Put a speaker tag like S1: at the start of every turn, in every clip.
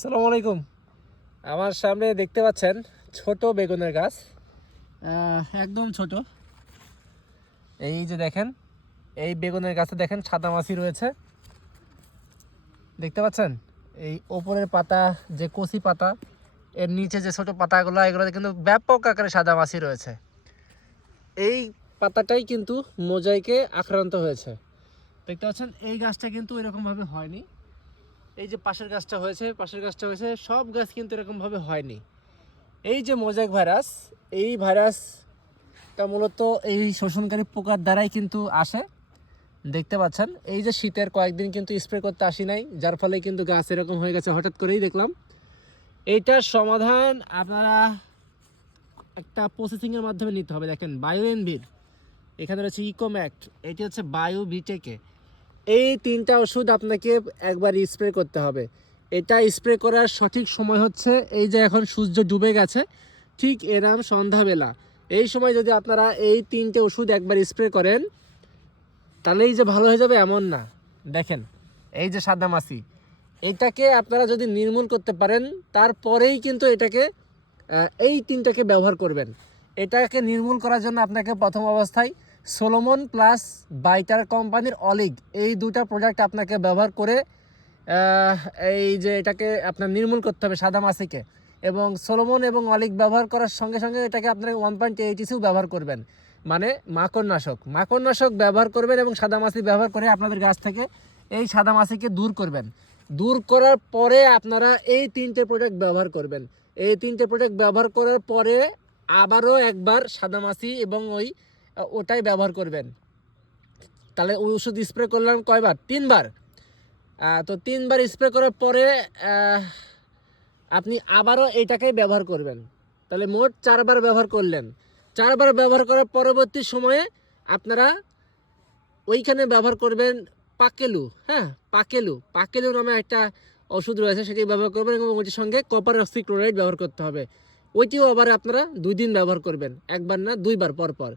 S1: সালাম আলাইকুম। আমার সামনে দেখতে পাচ্ছেন ছোট বেগুনের গাছ। একদম ছোট। এই যে দেখেন, এই বেগুনের গাছে দেখেন সাদা মাছি রয়েছে। দেখতে পাচ্ছেন? এই ওপরের পাতা, যে কচি পাতা, এর নিচে যে ছোট পাতাগুলো, এগুলোতে কিন্তু ব্যাপক আকারে সাদা মাছি রয়েছে। এই পাতাটাই কিন্তু মোজাইকে আক্রান্ত হয়েছে। দেখতে পাচ্ছেন? এই গাছটা কিন্তু এরকমভাবে হয়নি। এই যে পাশের গাছটা হয়েছে, পাশের গাছটা হয়েছে, সব গাছ কিন্তু এরকমভাবে হয়নি। এই যে মোজাইক ভাইরাস, এই ভাইরাসটা মূলত এই শোষণকারী পোকার দ্বারাই কিন্তু আসে। দেখতে পাচ্ছেন, এই যে শীতের কয়েকদিন কিন্তু স্প্রে করতে আসি নাই, যার ফলে কিন্তু গাছ এরকম হয়ে গেছে, হঠাৎ করেই দেখলাম। এইটার সমাধান আপনারা একটা প্রসেসিংয়ের মাধ্যমে নিতে হবে। দেখেন, বায়ো এনভির এখানে রয়েছে ইকোম্যাক্ট এটি হচ্ছে বায়ো বিটেকে এই তিনটা ওষুধ আপনাকে একবার স্প্রে করতে হবে। এটা স্প্রে করার সঠিক সময় হচ্ছে এই যে এখন সূর্য ডুবে গেছে, ঠিক এরাম সন্ধ্যাবেলা। এই সময় যদি আপনারা এই তিনটে ওষুধ একবার স্প্রে করেন তাহলেই যে ভালো হয়ে যাবে এমন না। দেখেন, এই যে সাদা মাছি, এটাকে আপনারা যদি নির্মূল করতে পারেন, তারপরেই কিন্তু এটাকে এই তিনটাকে ব্যবহার করবেন। এটাকে নির্মূল করার জন্য আপনাকে প্রথম অবস্থায় সোলোমন প্লাস বাইটার কোম্পানির অলিগ, এই দুটা প্রোডাক্ট আপনাকে ব্যবহার করে এই যে এটাকে আপনার নির্মূল করতে হবে সাদা মাছিকে এবং সোলোমন এবং অলিক ব্যবহার করার সঙ্গে সঙ্গে এটাকে আপনার ওয়ান পয়েন্ট এইটিসিও ব্যবহার করবেন। মানে মাকড়নাশক। মাকড়নাশক ব্যবহার করবেন এবং সাদা মাছি ব্যবহার করে আপনাদের গাছ থেকে এই সাদা মাছিকে দূর করবেন। দূর করার পরে আপনারা এই তিনটে প্রোডাক্ট ব্যবহার করবেন। এই তিনটে প্রোডাক্ট ব্যবহার করার পরে আবারও একবার সাদা মাছি এবং ওই ওটাই ব্যবহার করবেন। তাহলে ওই ওষুধ স্প্রে করলাম কয়বার? তিনবার। তো তিনবার স্প্রে করার পরে আপনি আবারও এইটাকেই ব্যবহার করবেন। তাহলে মোট চারবার ব্যবহার করলেন। চারবার ব্যবহার করার পরবর্তী সময়ে আপনারা ওইখানে ব্যবহার করবেন পাকেলু হ্যাঁ? পাকেলু। পাকেলু নামে একটা ওষুধ রয়েছে, সেটি ব্যবহার করবেন এবং ওইটির সঙ্গে কপার অক্সিক্লোরাইড ব্যবহার করতে হবে। ওইটিও আবার আপনারা দুই দিন ব্যবহার করবেন, একবার না দুইবার পর পর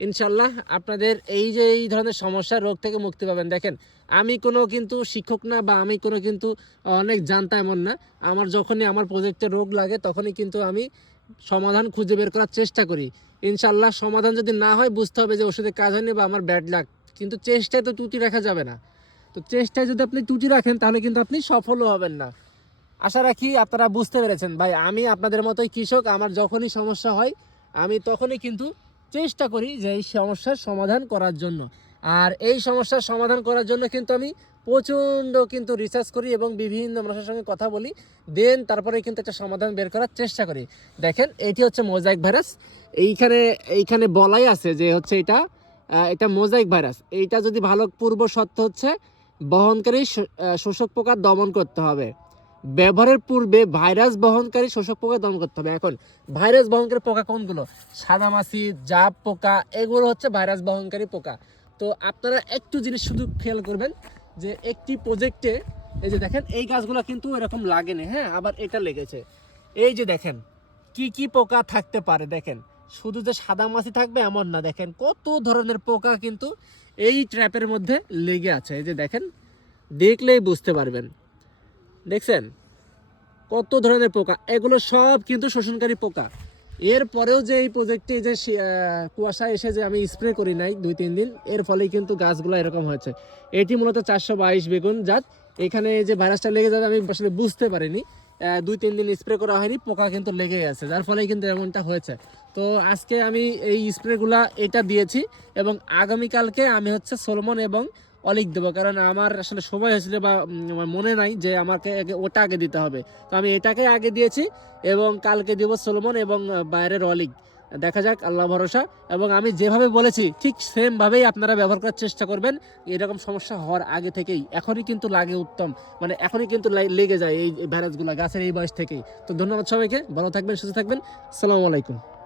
S1: ইনশাল্লাহ আপনাদের এই যে এই ধরনের সমস্যা, রোগ থেকে মুক্তি পাবেন। দেখেন, আমি কোনো কিন্তু শিক্ষক না বা আমি কোনো কিন্তু অনেক জানতা এমন না। আমার যখনই আমার প্রজেক্টে রোগ লাগে, তখনই কিন্তু আমি সমাধান খুঁজে বের করার চেষ্টা করি। ইনশাল্লাহ সমাধান যদি না হয়, বুঝতে হবে যে ওষুধে কাজ হয়নি বা আমার ব্যাড লাগ কিন্তু চেষ্টায় তো ত্রুটি রাখা যাবে না। তো চেষ্টায় যদি আপনি ত্রুটি রাখেন, তাহলে কিন্তু আপনি সফলও হবেন না। আশা রাখি আপনারা বুঝতে পেরেছেন। ভাই, আমি আপনাদের মতোই কৃষক, আমার যখনই সমস্যা হয়, আমি তখনই কিন্তু চেষ্টা করি যে এই সমস্যার সমাধান করার জন্য। আর এই সমস্যার সমাধান করার জন্য কিন্তু আমি প্রচণ্ড কিন্তু রিসার্চ করি এবং বিভিন্ন মানুষের সঙ্গে কথা বলি। দেন তারপরে কিন্তু একটা সমাধান বের করার চেষ্টা করি। দেখেন, এটি হচ্ছে মোজাইক ভাইরাস এইখানে এইখানে বলাই আছে যে হচ্ছে এটা এটা মোজাইক ভাইরাস এইটা যদি ভালো পূর্ব সত্য হচ্ছে, বহনকারী শোষক পোকা দমন করতে হবে। ব্যবহারের পূর্বে ভাইরাস বহনকারী শোষক পোকা দমন করতে হবে। এখন, ভাইরাস বহনকারী পোকা কোনগুলো? সাদামাছি জাপ পোকা, এগুলো হচ্ছে ভাইরাস বহনকারী পোকা। তো আপনারা একটু জিনিস শুধু খেয়াল করবেন যে একটি প্রজেক্টে এই যে দেখেন, এই গাছগুলো কিন্তু এরকম লাগেনি হ্যাঁ? আবার এটা লেগেছে। এই যে দেখেন, কি কি পোকা থাকতে পারে, দেখেন। শুধু যে সাদা মাছি থাকবে এমন না, দেখেন। কত ধরনের পোকা কিন্তু এই ট্র্যাপের মধ্যে লেগে আছে। এই যে দেখেন, দেখলেই বুঝতে পারবেন। দেখছেন? কত ধরনের পোকা? এগুলো সব কিন্তু শোষণকারী পোকা। এরপরেও যে এই প্রজেক্টে যে কুয়াশা এসে যে আমি স্প্রে করি নাই দুই, তিন দিন, এর ফলেই কিন্তু গাছগুলো এরকম হয়েছে। এটি মূলত চারশো বাইশ বেগুন জাত। এখানে যে ভাইরাসটা লেগে যাবে আমি আসলে বুঝতে পারিনি। দুই, তিন দিন স্প্রে করা হয়নি, পোকা কিন্তু লেগে গেছে যার ফলে কিন্তু এমনটা হয়েছে। তো আজকে আমি এই স্প্রেগুলা এটা দিয়েছি এবং আগামীকালকে আমি হচ্ছে সোলমন এবং অলিক দেবো, কারণ আমার আসলে সময় হয়েছিল বা মনে নাই যে আমাকে ওটা আগে দিতে হবে। তো আমি এটাকে আগে দিয়েছি এবং কালকে দেবো সোলমন এবং বাইরের অলিক। দেখা যাক, আল্লাহ ভরসা। এবং আমি যেভাবে বলেছি, ঠিক সেমভাবেই আপনারা ব্যবহার করার চেষ্টা করবেন। এরকম সমস্যা হওয়ার আগে থেকেই। এখনই কিন্তু লাগে উত্তম। মানে এখনই কিন্তু লেগে যায় এই ভাইরাসগুলো গাছের এই বয়স থেকেই। তো ধন্যবাদ সবাইকে। ভালো থাকবেন, সুস্থ থাকবেন। সালামু আলাইকুম।